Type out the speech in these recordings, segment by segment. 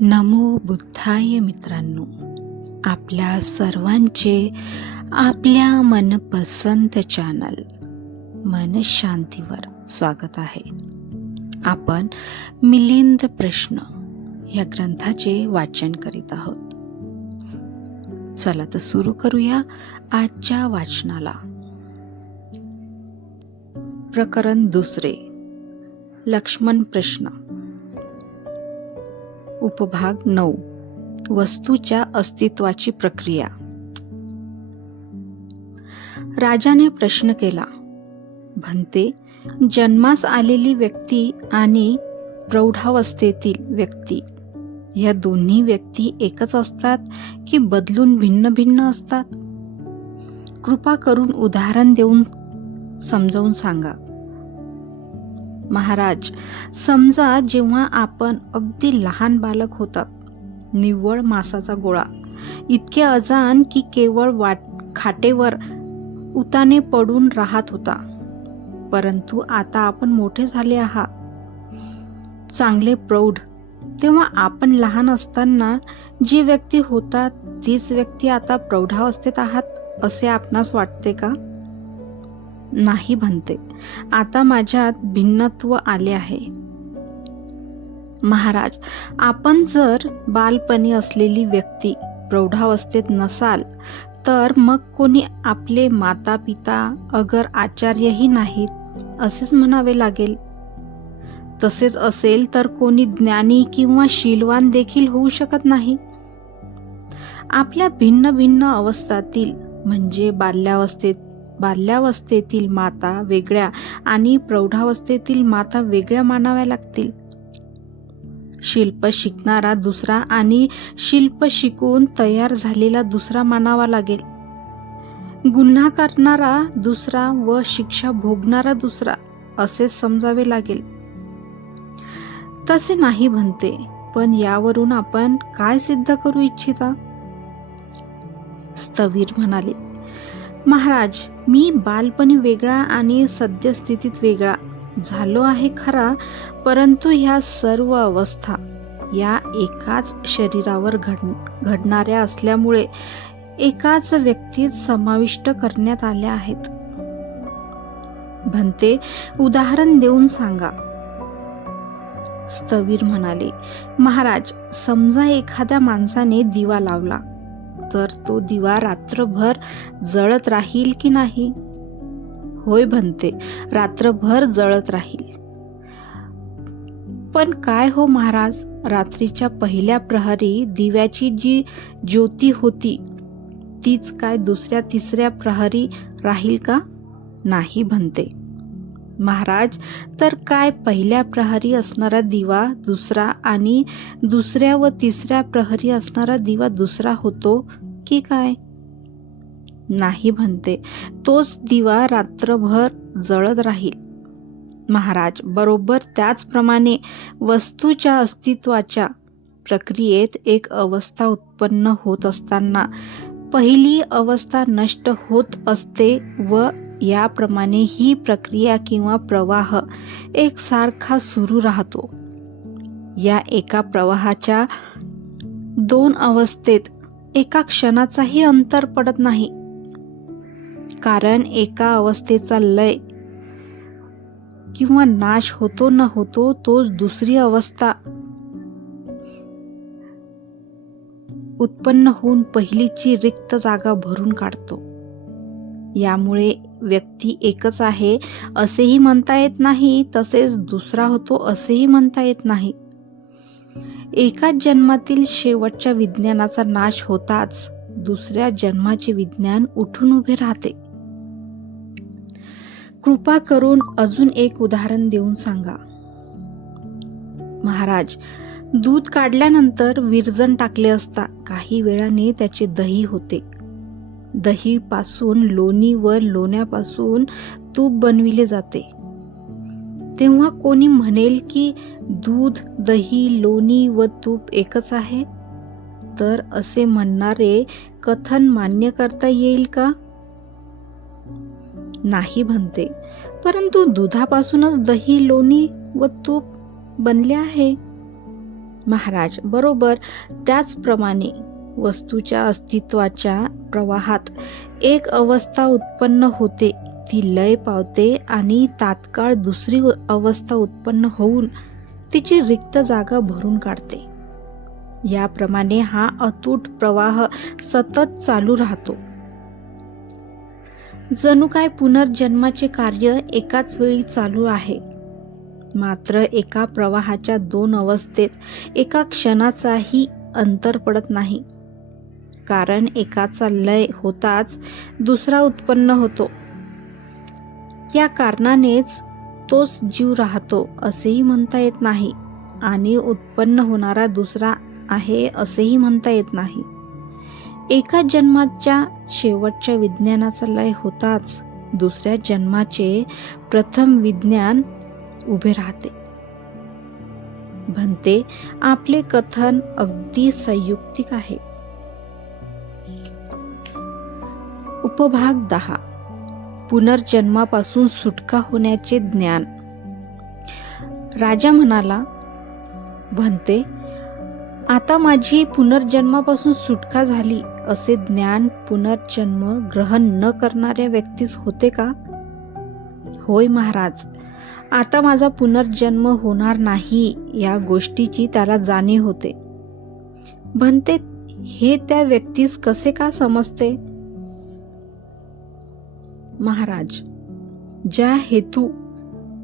नमो बुद्धाय मित्रांनो. आपल्या सर्वांचे आपल्या मनपसंत चॅनल मन शांतीवर स्वागत आहे. आपण मिलिंद प्रश्न या ग्रंथाचे वाचन करीत आहोत. चला तर सुरू करूया आजच्या वाचनाला. प्रकरण दुसरे. लक्ष्मण प्रश्न. उपभाग नऊ. वस्तूच्या अस्तित्वाची प्रक्रिया. राजाने प्रश्न केला भंते जन्मास आलेली व्यक्ती आणि प्रौढावस्थेतील व्यक्ती या दोन्ही व्यक्ती एकच असतात की बदलून भिन्न भिन्न असतात? कृपा करून उदाहरण देऊन समजावून सांगा. महाराज समजा जेव्हा आपण अगदी लहान बालक होतात निव्वळ मासाचा गोळा इतके अजान की केवळ वाट खाटेवर उताने पडून राहत होता. परंतु आता आपण मोठे झाले आहात. चांगले प्रौढ तेव्हा आपण लहान असताना जी व्यक्ती होतात तीच व्यक्ती आता प्रौढावस्थेत आहात असे आपणास वाटते का? नाही म्हणते. आता माझ्यात भिन्नत्व आले आहे. महाराज आपण जर बालपणी असलेली व्यक्ती प्रौढावस्थेत नसाल तर मग कोणी आपले माता पिता अगर आचार्यही नाहीत असेच म्हणावे लागेल? तसेच असेल तर कोणी ज्ञानी किंवा शीलवान देखील होऊ शकत नाही? आपल्या भिन्न भिन्न अवस्थातील म्हणजे बाल्यावस्थेत बाल्यावस्थेतील माता वेगळ्या आणि प्रौढावस्थेतील माता वेगळ्या मानाव्या लागतील. शिल्प शिकणारा दुसरा आणि शिल्प शिकून तयार झालेला दुसरा मानावा लागेल. गुन्हा करणारा दुसरा व शिक्षा भोगणारा दुसरा असे समजावे लागेल. तसे नाही म्हणते पण यावरून आपण काय सिद्ध करू इच्छिता? स्थवीर म्हणाले महाराज मी बालपणी वेगळा आणि सद्यस्थितीत वेगळा. झालो आहे खरा परंतु ह्या सर्व अवस्था या एकाच शरीरावर घड घडणाऱ्या असल्यामुळे एकाच व्यक्तीत समाविष्ट करण्यात आल्या आहेत. भंते उदाहरण देऊन सांगा. स्थवीर म्हणाले महाराज समजा एखाद्या माणसाने दिवा लावला तर तो दिवा रात्रभर जळत राहील की नाही? होय म्हणते रात्रभर जळत राहील. पण काय हो महाराज रात्रीच्या पहिल्या प्रहरी दिव्याची जी ज्योती होती तीच काय दुसऱ्या तिसऱ्या प्रहरी राहील का? नाही म्हणते महाराज तर काय पहिल्या प्रहरी असणारा दिवा दुसरा आणि दुसऱ्या व तिसऱ्या प्रहरी असणारा दिवा दुसरा होतो की काय? नाही म्हणते. तोच दिवा रात्रभर जळत राहील. महाराज बरोबर त्याचप्रमाणे वस्तूच्या अस्तित्वाच्या प्रक्रियेत एक अवस्था उत्पन्न होत असताना पहिली अवस्था नष्ट होत असते व याप्रमाणे ही प्रक्रिया किंवा प्रवाह एकसारखा सुरू राहतो. या एका प्रवाहाच्या दोन अवस्थेत एका क्षणाचाही अंतर पडत नाही. कारण एका अवस्थेचा लय किंवा नाश होतो न होतो तोच दुसरी अवस्था उत्पन्न होऊन पहिलीची रिक्त जागा भरून काढतो. यामुळे व्यक्ती एकच आहे असेही म्हणता येत नाही तसेच दुसरा होतो असेही म्हणता येत नाही. एकाच जन्मातील शेवटच्या विज्ञानाचा नाश होताच दुसऱ्या जन्माचे विज्ञान उठून उभे राहते. कृपा करून अजून एक उदाहरण देऊन सांगा. महाराज दूध काढल्यानंतर विरजन टाकले असता काही वेळाने त्याचे दही होते. दहीपासून लोणी व लोण्यापासून तूप बनविले जाते. तेव्हा कोणी म्हणेल की दूध दही लोणी व तूप एकच आहे? तर असे म्हणणारे कथन मान्य करता येईल का? नाही म्हणते. परंतु दुधापासूनच दही लोणी व तूप बनले आहे. महाराज बरोबर त्याचप्रमाणे वस्तूच्या अस्तित्वाच्या प्रवाहात एक अवस्था उत्पन्न होते ती लय पावते आणि तात्काळ दुसरी अवस्था उत्पन्न होऊन तिची रिक्त जागा भरून काढते. याप्रमाणे हा अतूट प्रवाह सतत चालू राहतो. जणू काय पुनर्जन्माचे कार्य एकाच वेळी चालू आहे. मात्र एका प्रवाहाच्या दोन अवस्थेत एका क्षणाचाही अंतर पडत नाही. कारण एकाचा लय होताच दुसरा उत्पन्न होतो. या कारणानेच तोच जीव राहतो असेही म्हणता येत नाही आणि उत्पन्न होणारा दुसरा आहे असेही म्हणता येत नाही. एका जन्माच्या शेवटच्या विज्ञानाचा लय होताच दुसऱ्या जन्माचे प्रथम विज्ञान उभे राहते. म्हणते आपले कथन अगदी संयुक्तिक आहे. उपभाग दहा. पुनर्जन्मापासून सुटका होण्याचे ज्ञान. राजा म्हणाला म्हणते आता माझी पुनर्जन्मापासून सुटका झाली असे ज्ञान पुनर्जन्म ग्रहण न करणाऱ्या व्यक्तीस होते का? होय महाराज आता माझा पुनर्जन्म होणार नाही या गोष्टीची त्याला जाणीव होते. म्हणते हे त्या व्यक्तीस कसे का समजते? महाराज ज्या हेतू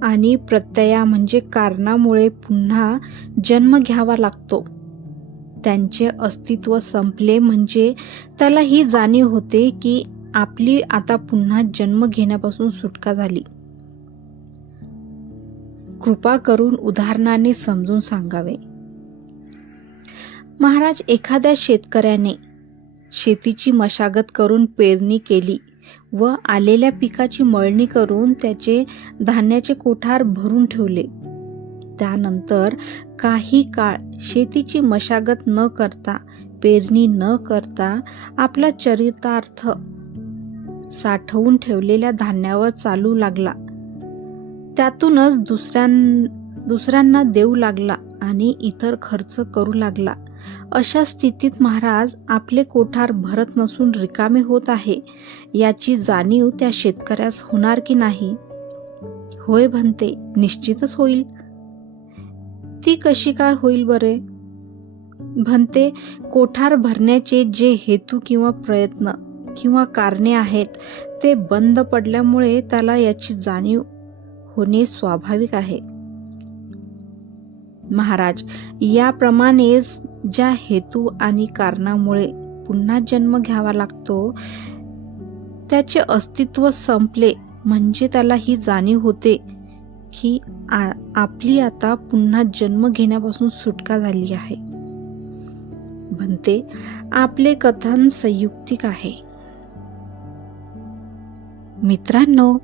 आणि प्रत्यया म्हणजे कारणामुळे पुन्हा जन्म घ्यावा लागतो त्यांचे अस्तित्व संपले म्हणजे त्याला ही जाणीव होते की आपली आता पुन्हा जन्म घेण्यापासून सुटका झाली. कृपा करून उदाहरणाने समजून सांगावे. महाराज एखाद्या शेतकऱ्याने शेतीची मशागत करून पेरणी केली. व आलेल्या पिकाची मळणी करून त्याचे धान्याचे कोठार भरून ठेवले. त्यानंतर काही काळ शेतीची मशागत न करता पेरणी न करता आपला चरितार्थ साठवून ठेवलेल्या धान्यावर चालू लागला. त्यातूनच दुसऱ्यां दुसऱ्यांना देऊ लागला आणि इतर खर्च करू लागला. अशा स्थितीत महाराज आपले कोठार भरत नसून रिकामे होत आहे याची जाणीव त्या शेतकऱ्यास होणार की नाही? होय म्हणते निश्चितच होईल. ती कशी काय होईल बरे? म्हणते कोठार भरण्याचे जे हेतू किंवा प्रयत्न किंवा कारणे आहेत ते बंद पडल्यामुळे त्याला याची जाणीव होणे स्वाभाविक आहे. महाराज याप्रमाणेच ज्या हेतू आणि कारणामुळे पुन्हा जन्म घ्यावा लागतो त्याचे अस्तित्व संपले म्हणजे त्याला ही जाणीव होते की आ, आपली आता पुन्हा जन्म घेण्यापासून सुटका झाली आहे. म्हणते आपले कथन संयुक्तिक आहे. मित्रांनो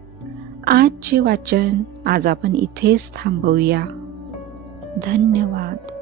आजचे वाचन आज आपण इथेच थांबवूया. धन्यवाद.